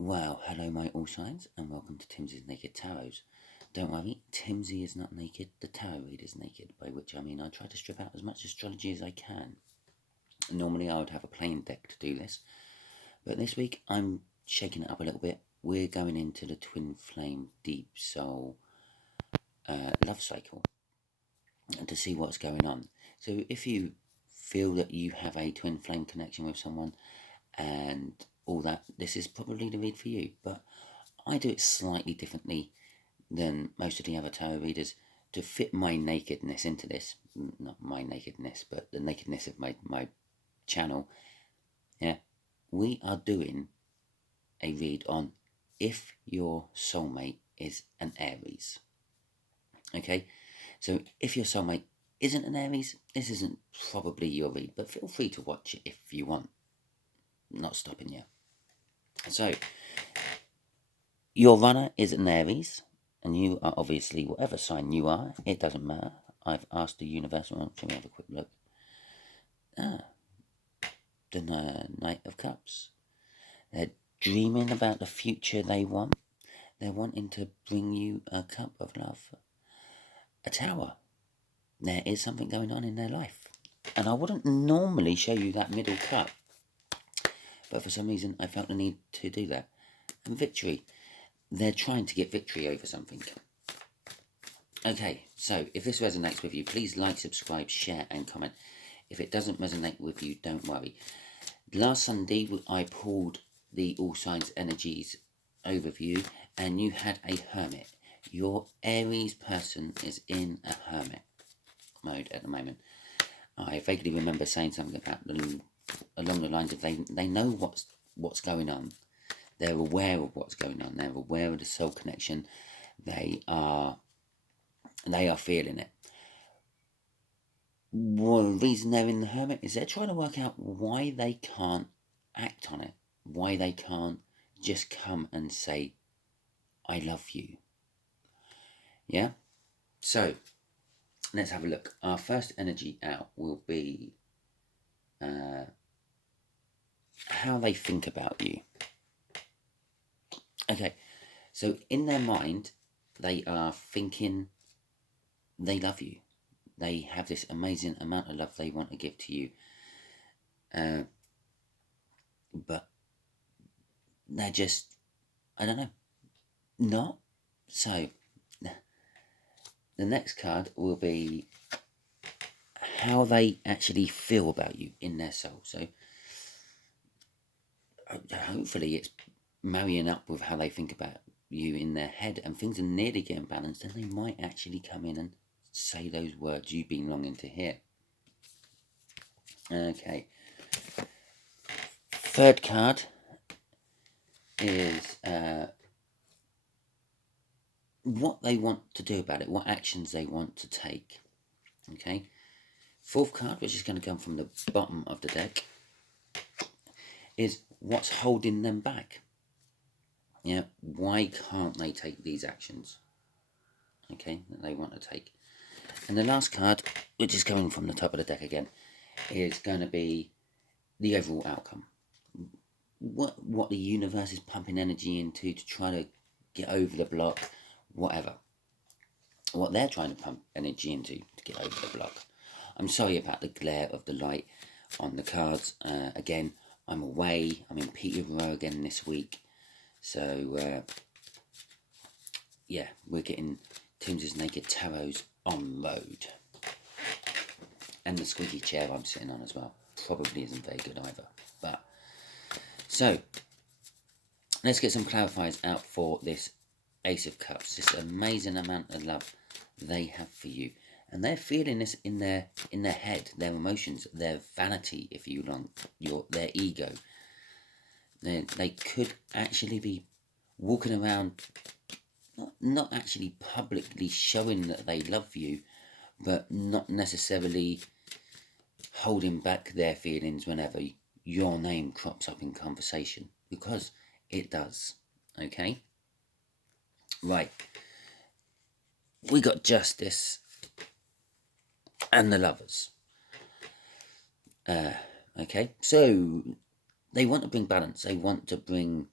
Well, hello my all signs and welcome to Timsy Naked Tarot. Don't worry, Timsy is not naked, the tarot reader is naked, by which I mean I try to strip out as much astrology as I can. Normally I would have a plain deck to do this, but this week I'm shaking it up a little bit. We're going into the twin flame deep soul love cycle to see what's going on. So if you feel that you have a twin flame connection with someone and all that, this is probably the read for you, but I do it slightly differently than most of the other tarot readers to fit my nakedness into this. Not my nakedness, but the nakedness of my channel. Yeah, we are doing a read on if your soulmate is an Aries. Okay, so if your soulmate isn't an Aries, this isn't probably your read, but feel free to watch it if you want. Not stopping you. So, your runner is an Aries, and you are obviously whatever sign you are. It doesn't matter. I've asked the universe. Well, let me have a quick look. The Knight of Cups. They're dreaming about the future they want. They're wanting to bring you a cup of love. A tower. There is something going on in their life. And I wouldn't normally show you that middle cup, but for some reason I felt the need to do that. And victory. They're trying to get victory over something. Okay, so if this resonates with you, please like, subscribe, share and comment. If it doesn't resonate with you, don't worry. Last Sunday, I pulled the All Signs Energies overview and you had a hermit. Your Aries person is in a hermit mode at the moment. I vaguely remember saying something about them along the lines of they know what's going on. They're aware of what's going on. They're aware of the soul connection. They are feeling it. One reason they're in the hermit is they're trying to work out why they can't act on it. Why they can't just come and say, I love you. Yeah? So, let's have a look. Our first energy out will be how they think about you. Okay, so in their mind, they are thinking they love you. They have this amazing amount of love they want to give to you. But they're just, I don't know, not. So, the next card will be how they actually feel about you in their soul. So, hopefully it's marrying up with how they think about you in their head and things are nearly getting balanced, and they might actually come in and say those words you've been longing to hear. Okay. Third card is what they want to do about it, what actions they want to take. Okay. Fourth card, which is going to come from the bottom of the deck, is what's holding them back. Yeah, why can't they take these actions? Okay, that they want to take. And the last card, which is coming from the top of the deck again, is going to be the overall outcome. What the universe is pumping energy into to try to get over the block, whatever. What they're trying to pump energy into to get over the block. I'm sorry about the glare of the light on the cards. Again, I'm away. I'm in Peterborough again this week. So, yeah, we're getting Timsy Naked Tarots on road. And the squeaky chair I'm sitting on as well probably isn't very good either. But, so, let's get some clarifiers out for this Ace of Cups. This amazing amount of love they have for you. And they're feeling this in their head, their emotions, their vanity, if you like, their ego. They could actually be walking around, not actually publicly showing that they love you, but not necessarily holding back their feelings whenever your name crops up in conversation, because it does. Okay? Right. We got Justice and the Lovers. Okay, so they want to bring balance. They want to bring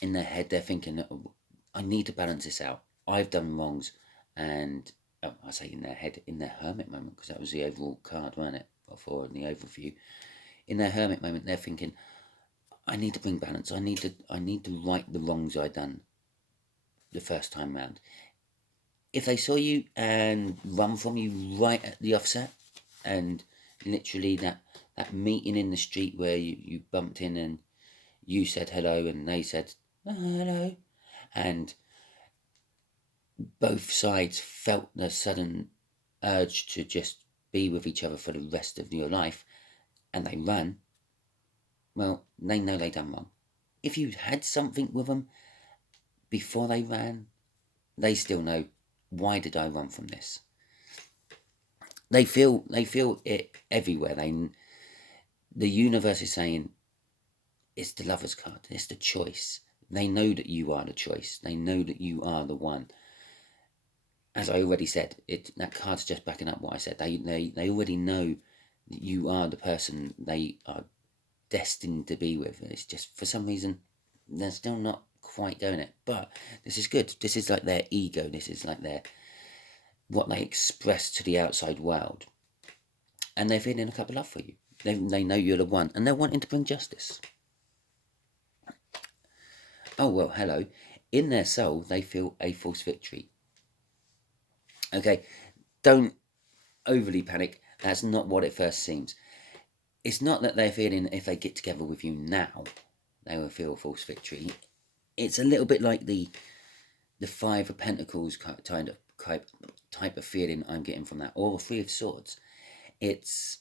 in their head, they're thinking, "Oh, I need to balance this out. I've done wrongs." And I say in their head, in their hermit moment, because that was the overall card, wasn't it? Before in the overview. In their hermit moment, they're thinking, I need to bring balance. I need to right the wrongs I done the first time round. If they saw you and run from you right at the offset, and literally that meeting in the street where you bumped in and you said hello and they said hello, and both sides felt the sudden urge to just be with each other for the rest of your life, and they ran, well, they know they done wrong. If you had something with them before they ran, they still know, why did I run from this? They feel it everywhere. The universe is saying it's the Lover's card. It's the choice. They know that you are the choice. They know that you are the one. As I already said, that card's just backing up what I said. They already know that you are the person they are destined to be with. It's just for some reason they're still not quite doing it. But this is good. This is like their ego. This is like what they express to the outside world. And they're feeling a cup of love for you. They know you're the one, and they're wanting to bring justice. Oh, well, hello. In their soul, they feel a false victory. Okay, don't overly panic. That's not what it first seems. It's not that they're feeling if they get together with you now, they will feel a false victory. It's a little bit like the Five of Pentacles type of feeling I'm getting from that, or the Three of Swords. It's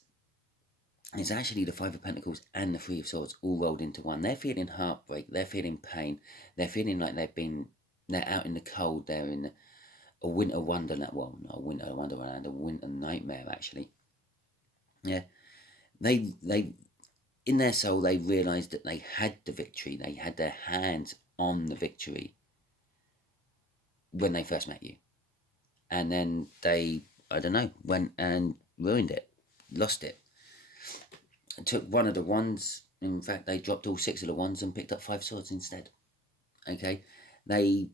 actually the Five of Pentacles and the Three of Swords all rolled into one. They're feeling heartbreak. They're feeling pain. They're feeling like they're out in the cold. They're in a winter wonderland. Well, not a winter wonderland, a winter nightmare, actually. Yeah. They in their soul, they realised that they had the victory. They had their hands on the victory when they first met you. And then they, I don't know, went and ruined it, lost it. Took one of the wands. In fact, they dropped all 6 of the wands and picked up 5 swords instead. Okay? They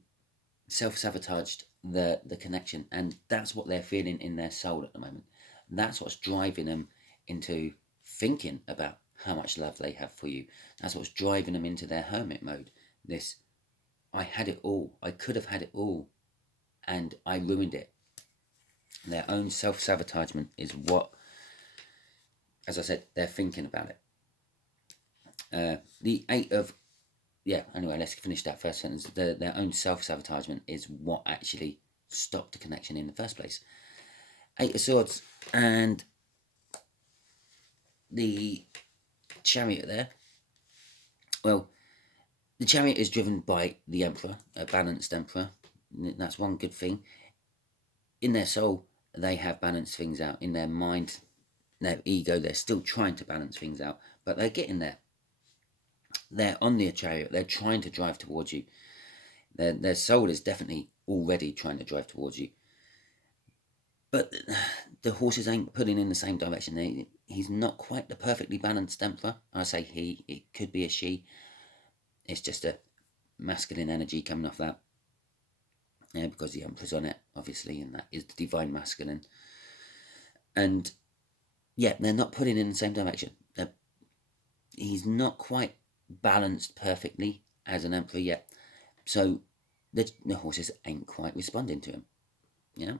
self-sabotaged the connection, and that's what they're feeling in their soul at the moment. That's what's driving them into thinking about how much love they have for you. That's what's driving them into their hermit mode. This, I had it all. I could have had it all, and I ruined it. Their own self-sabotagement is what, as I said, they're thinking about it. The 8 of... Yeah, anyway, let's finish that first sentence. Their own self-sabotagement is what actually stopped the connection in the first place. 8 of Swords and the Chariot there. Well, the Chariot is driven by the Emperor, a balanced Emperor. That's one good thing. In their soul, they have balanced things out. In their mind, their ego, they're still trying to balance things out, but they're getting there. They're on the Chariot. They're trying to drive towards you. Their soul is definitely already trying to drive towards you. But the horses ain't pulling in the same direction. He's not quite the perfectly balanced Emperor. I say he, it could be a she. It's just a masculine energy coming off that. Yeah, because the Emperor's on it, obviously, and that is the divine masculine. And yeah, they're not pulling in the same direction. He's not quite balanced perfectly as an Emperor yet. So the horses ain't quite responding to him. You know?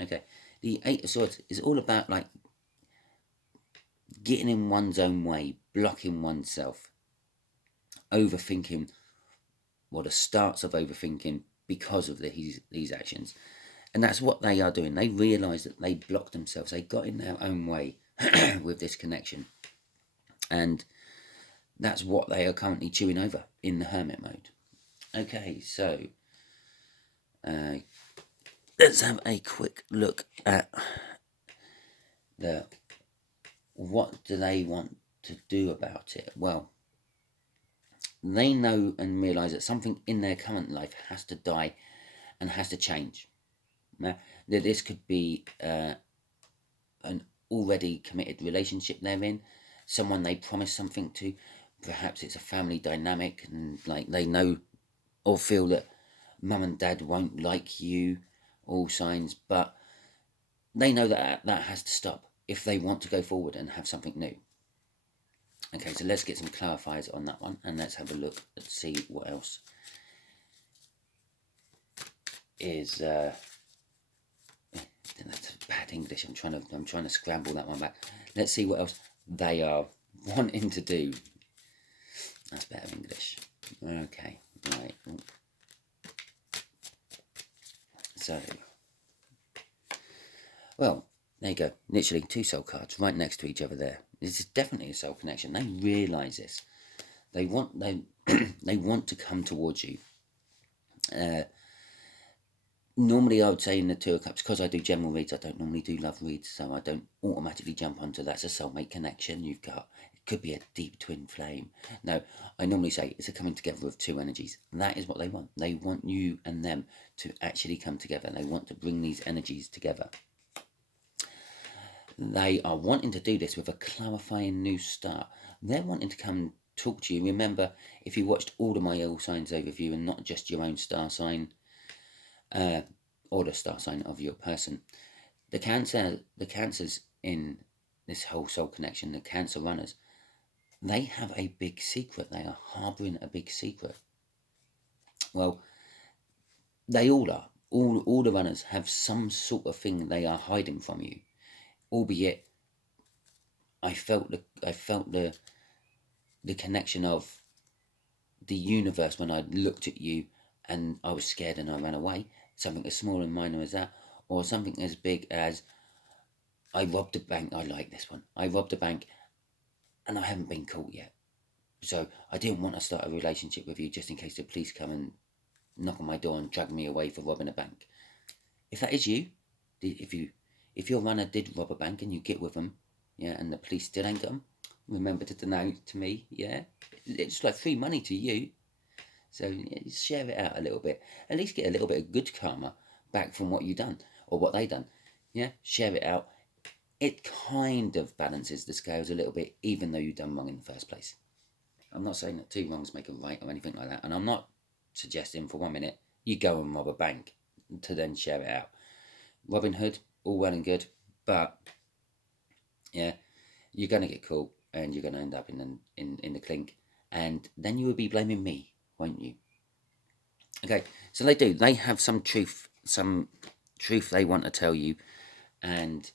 Okay. The 8 of Swords is all about, like, getting in one's own way, blocking oneself, overthinking, or the starts of overthinking because of these actions. And that's what they are doing. They realise that they blocked themselves. They got in their own way with this connection. And that's what they are currently chewing over in the hermit mode. Okay, so let's have a quick look at what do they want to do about it. Well, they know and realise that something in their current life has to die and has to change. Now, this could be an already committed relationship they're in, someone they promised something to. Perhaps it's a family dynamic, and like they know or feel that mum and dad won't like you, all signs, but they know that that has to stop if they want to go forward and have something new. Okay, so let's get some clarifiers on that one, and let's have a look and see what else is. That's bad English. I'm trying to scramble that one back. Let's see what else they are wanting to do. That's better English. Okay, right. So, well, there you go. Literally 2 soul cards right next to each other there. This is definitely a soul connection. They realise this. They want they want to come towards you. Normally, I would say in the 2 of Cups, because I do general reads, I don't normally do love reads, so I don't automatically jump onto that's a soulmate connection you've got. It could be a deep twin flame. No, I normally say it's a coming together of 2 energies. And that is what they want. They want you and them to actually come together. They want to bring these energies together. They are wanting to do this with a clarifying new start. They're wanting to come talk to you. Remember, if you watched all of my all signs overview and not just your own star sign, or the star sign of your person, the cancers in this whole soul connection, the Cancer runners, they have a big secret. They are harbouring a big secret. Well, they all are. All the runners have some sort of thing they are hiding from you. Albeit, I felt the connection of the universe when I looked at you and I was scared and I ran away. Something as small and minor as that, or something as big as I robbed a bank. I like this one. I robbed a bank and I haven't been caught yet. So I didn't want to start a relationship with you just in case the police come and knock on my door and drag me away for robbing a bank. If that is you, if your runner did rob a bank and you get with them, yeah, and the police still ain't got them, remember to denote to me, yeah? It's like free money to you. So share it out a little bit. At least get a little bit of good karma back from what you done or what they done. Yeah, share it out. It kind of balances the scales a little bit, even though you've done wrong in the first place. I'm not saying that 2 wrongs make a right or anything like that, and I'm not suggesting for 1 minute you go and rob a bank to then share it out. Robin Hood, all well and good, but yeah, you're gonna get caught and you're gonna end up in the clink, and then you will be blaming me, won't you? Okay, so they do. They have some truth they want to tell you, and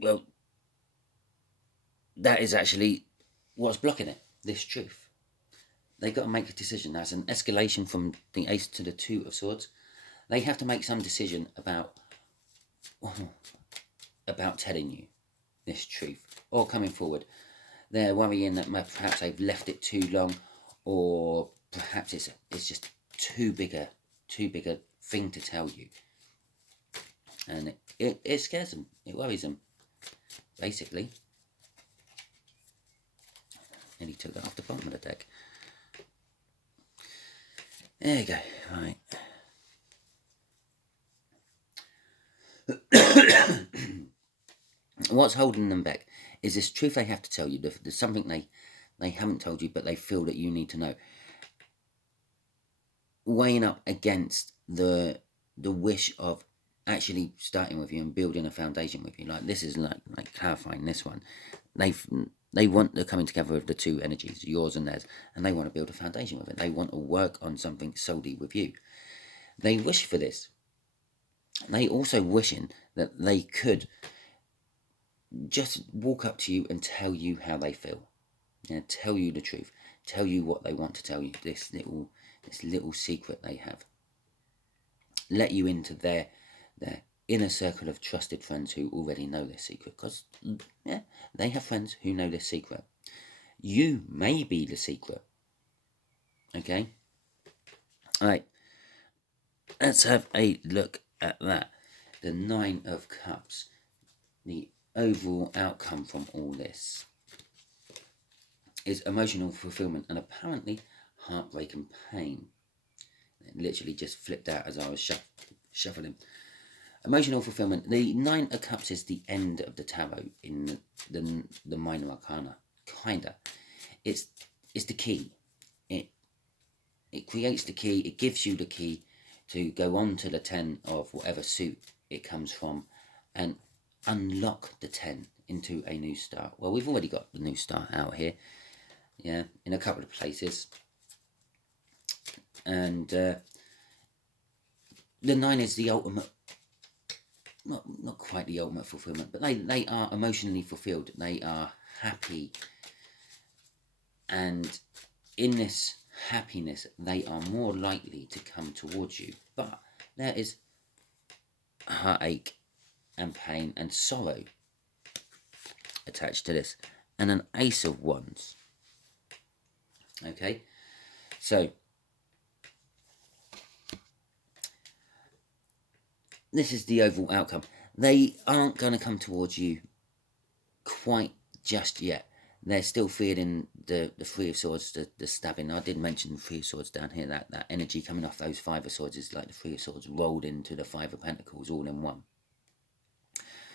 well, that is actually what's blocking it. This truth. They've got to make a decision. That's an escalation from the Ace to the 2 of Swords. They have to make some decision about telling you this truth or coming forward. They're worrying that perhaps they've left it too long, or perhaps it's just too big a thing to tell you, and it scares them. It worries them, basically. And he took that off the bottom of the deck. There you go. Right. What's holding them back is this truth they have to tell you. There's something they haven't told you, but they feel that you need to know. Weighing up against the wish of actually starting with you and building a foundation with you. Like this is like clarifying this one. They want the coming together of the 2 energies, yours and theirs, and they want to build a foundation with it. They want to work on something solely with you. They wish for this. They also wishing that they could just walk up to you and tell you how they feel. Yeah, tell you the truth. Tell you what they want to tell you. This little secret they have. Let you into their inner circle of trusted friends who already know this secret. Because, yeah, they have friends who know this secret. You may be the secret. Okay? Alright. Let's have a look at that. The 9 of Cups. The overall outcome from all this is emotional fulfillment and apparently heartbreak and pain. It literally just flipped out as I was shuffling. Emotional fulfillment. The 9 of Cups is the end of the tarot in the minor arcana. Kinda. It's the key. it creates the key, it gives you the key to go on to the 10 of whatever suit it comes from and unlock the 10 into a new start. Well, we've already got the new start out here, yeah, in a couple of places. And the 9 is the ultimate, not quite the ultimate fulfillment, but they are emotionally fulfilled. They are happy. And in this happiness, they are more likely to come towards you. But there is heartache and pain and sorrow attached to this. And an Ace of Wands. Okay, so this is the overall outcome. They aren't going to come towards you quite just yet. They're still feeling the Three of Swords, the stabbing. I did mention the Three of Swords down here. That energy coming off those Five of Swords is like the Three of Swords rolled into the Five of Pentacles all in one.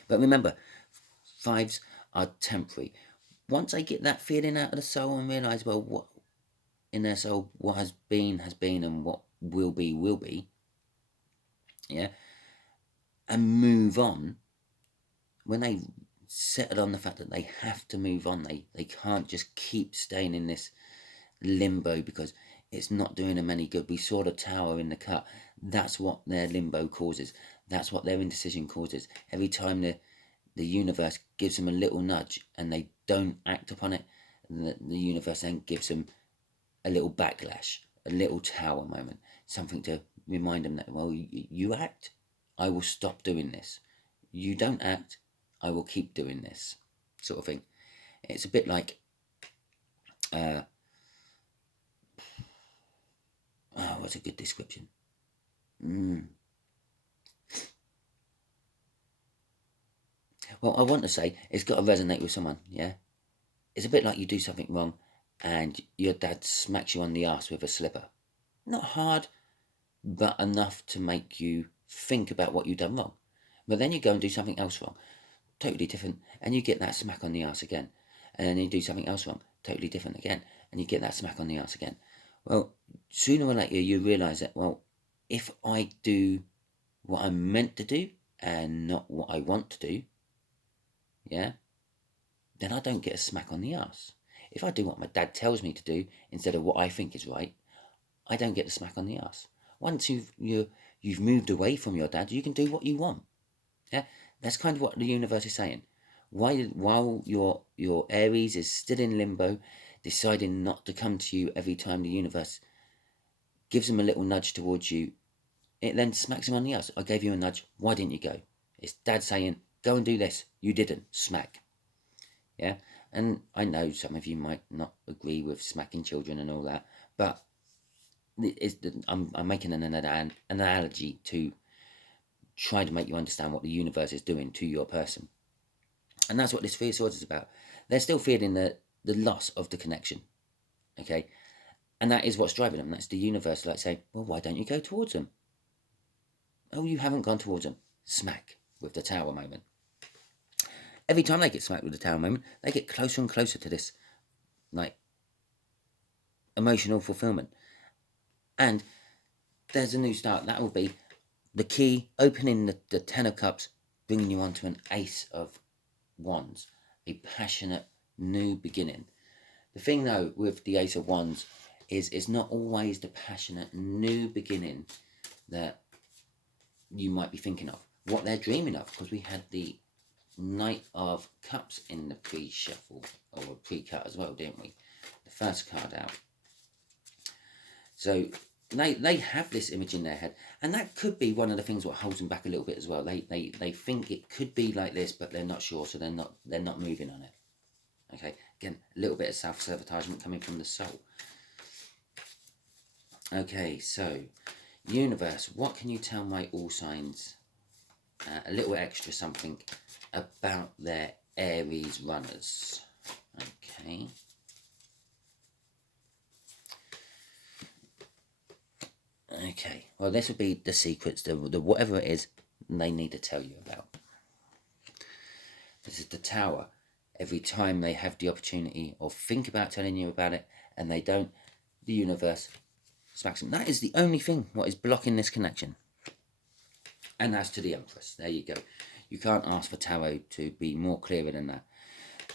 But remember, fives are temporary. Once they get that feeling out of the soul and realise, well, what in their soul, what has been, and what will be, yeah, and move on, when they settle on the fact that they have to move on, they can't just keep staying in this limbo because it's not doing them any good. We saw the Tower in the cut. That's what their limbo causes. That's what their indecision causes. Every time the universe gives them a little nudge and they don't act upon it, the universe then gives them a little backlash, a little Tower moment, something to remind them that, well, you act, I will stop doing this. You don't act, I will keep doing this, sort of thing. It's a bit like, what's a good description? Well, I want to say it's got to resonate with someone, yeah? It's a bit like you do something wrong and your dad smacks you on the arse with a slipper. Not hard, but enough to make you think about what you've done wrong. But then you go and do something else wrong, totally different, and you get that smack on the arse again. And then you do something else wrong, totally different again, and you get that smack on the arse again. Well, sooner or later you realise that, well, if I do what I'm meant to do and not what I want to do, yeah, then I don't get a smack on the arse. If I do what my dad tells me to do instead of what I think is right, I don't get the smack on the arse. Once you've moved away from your dad, you can do what you want. Yeah, that's kind of what the universe is saying. While your Aries is still in limbo, deciding not to come to you every time the universe gives him a little nudge towards you, it then smacks him on the ass. I gave you a nudge, why didn't you go? It's dad saying, go and do this. You didn't. Smack. Yeah, and I know some of you might not agree with smacking children and all that, but I'm making an analogy to try to make you understand what the universe is doing to your person. And that's what this Three of Swords is about. They're still feeling the loss of the connection, okay? And that is what's driving them. That's the universe like saying, well, why don't you go towards them? Oh, you haven't gone towards them. Smack with the Tower moment. Every time they get smacked with the Tower moment, they get closer and closer to this, like, emotional fulfillment. And there's a new start. That will be the key, opening the Ten of Cups, bringing you onto an Ace of Wands, a passionate new beginning. The thing, though, with the Ace of Wands is it's not always the passionate new beginning that you might be thinking of, what they're dreaming of, because we had the Knight of Cups in the pre-shuffle, or pre-cut as well, didn't we? The first card out. So they have this image in their head, and that could be one of the things what holds them back a little bit as well. They think it could be like this, but they're not sure, so they're not moving on it. Okay, again, a little bit of self-sabotagement coming from the soul. Okay, so universe, what can you tell my all signs? A little extra something about their Aries runners. Okay. Okay, well, this would be the secrets, the whatever it is they need to tell you about. This is the Tower. Every time they have the opportunity or think about telling you about it and they don't, the universe smacks them. That is the only thing what is blocking this connection. And that's to the Empress. There you go. You can't ask for tarot to be more clearer than that.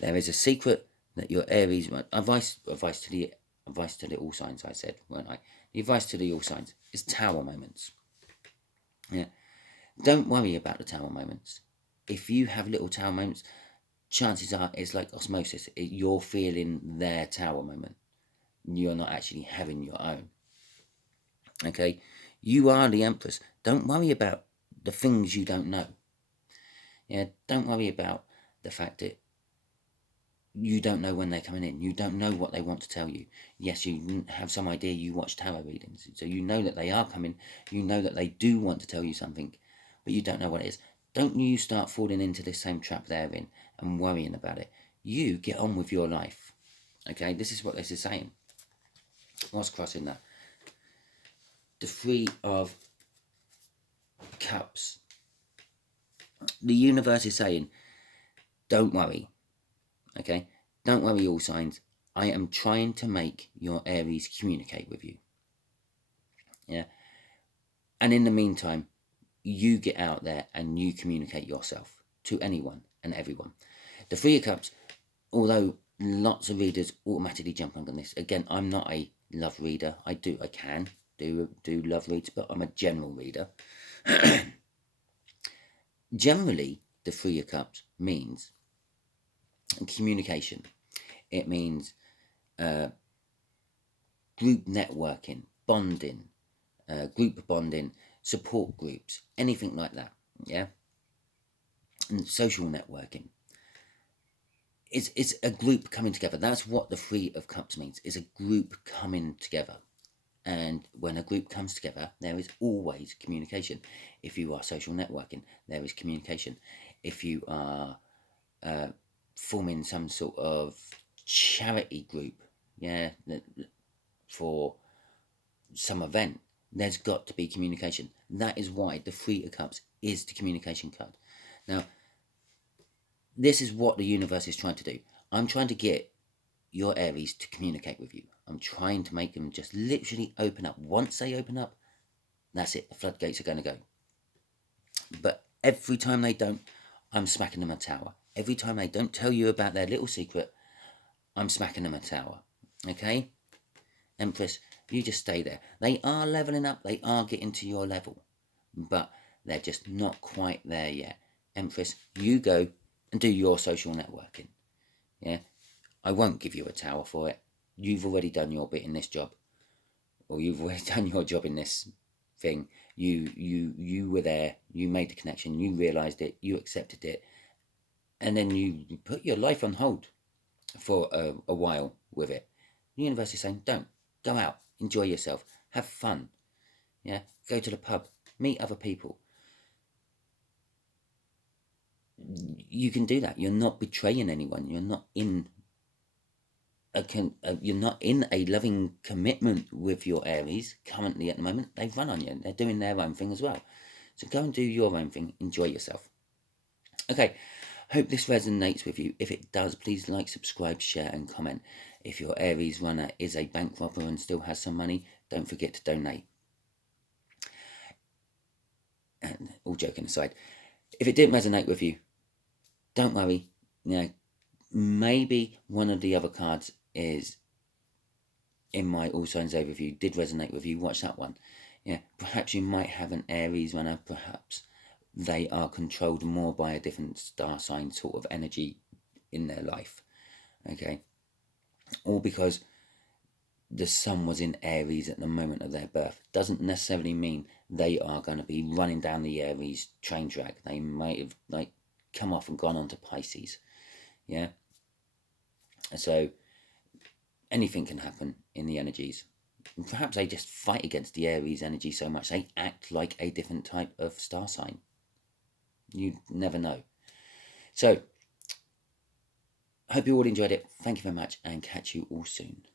There is a secret that your Aries... Advice to the all signs, I said, weren't I? The advice to the all signs is tower moments. Yeah. Don't worry about the tower moments. If you have little tower moments, chances are it's like osmosis. You're feeling their tower moment. You're not actually having your own. Okay? You are the Empress. Don't worry about the things you don't know. Yeah, don't worry about the fact that you don't know when they're coming in. You don't know what they want to tell you. Yes, you have some idea. You watch tarot readings, so you know that they are coming. You know that they do want to tell you something, but you don't know what it is. Don't you start falling into this same trap they're in and worrying about it. You get on with your life. Okay, this is what this is saying. What's crossing that? The Three of Cups. The universe is saying, don't worry. Okay, don't worry, all signs. I am trying to make your Aries communicate with you. Yeah, and in the meantime, you get out there and you communicate yourself to anyone and everyone. The Three of Cups, although lots of readers automatically jump on this. Again, I'm not a love reader. I can do love reads, but I'm a general reader. Generally, the Three of Cups means communication. It means group networking, bonding, group bonding, support groups, anything like that. Yeah, and social networking. It's a group coming together. That's what the Three of Cups means. Is a group coming together. And when a group comes together, there is always communication. If you are social networking, there is communication. If you are forming some sort of charity group, yeah, for some event, there's got to be communication. That is why the Three of Cups is the communication card. Now, this is what the universe is trying to do. I'm trying to get your Aries to communicate with you. I'm trying to make them just literally open up. Once they open up, that's it. The floodgates are going to go. But every time they don't, I'm smacking them a tower. Every time they don't tell you about their little secret, I'm smacking them a tower. Okay? Empress, you just stay there. They are leveling up. They are getting to your level. But they're just not quite there yet. Empress, you go and do your social networking. Yeah? I won't give you a tower for it. You've already done your bit in this job. Or you've already done your job in this thing. You were there. You made the connection. You realised it. You accepted it. And then you put your life on hold for a while with it. The universe is saying, don't. Go out. Enjoy yourself. Have fun. Yeah. Go to the pub. Meet other people. You can do that. You're not betraying anyone. You're not in you're not in a loving commitment with your Aries currently at the moment. They've run on you. They're doing their own thing as well. So go and do your own thing. Enjoy yourself. Okay. Hope this resonates with you. If it does, please like, subscribe, share and comment. If your Aries runner is a bank robber and still has some money, don't forget to donate. And all joking aside, if it didn't resonate with you, don't worry. You know, maybe one of the other cards is in my all signs overview did resonate with you. Watch that one. Yeah, perhaps you might have an Aries runner. Perhaps they are controlled more by a different star sign sort of energy in their life. Okay, all because the sun was in Aries at the moment of their birth doesn't necessarily mean they are going to be running down the Aries train track. They might have come off and gone on to Pisces. Yeah, so anything can happen in the energies. And perhaps they just fight against the Aries energy so much they act like a different type of star sign. You never know. So, I hope you all enjoyed it. Thank you very much and catch you all soon.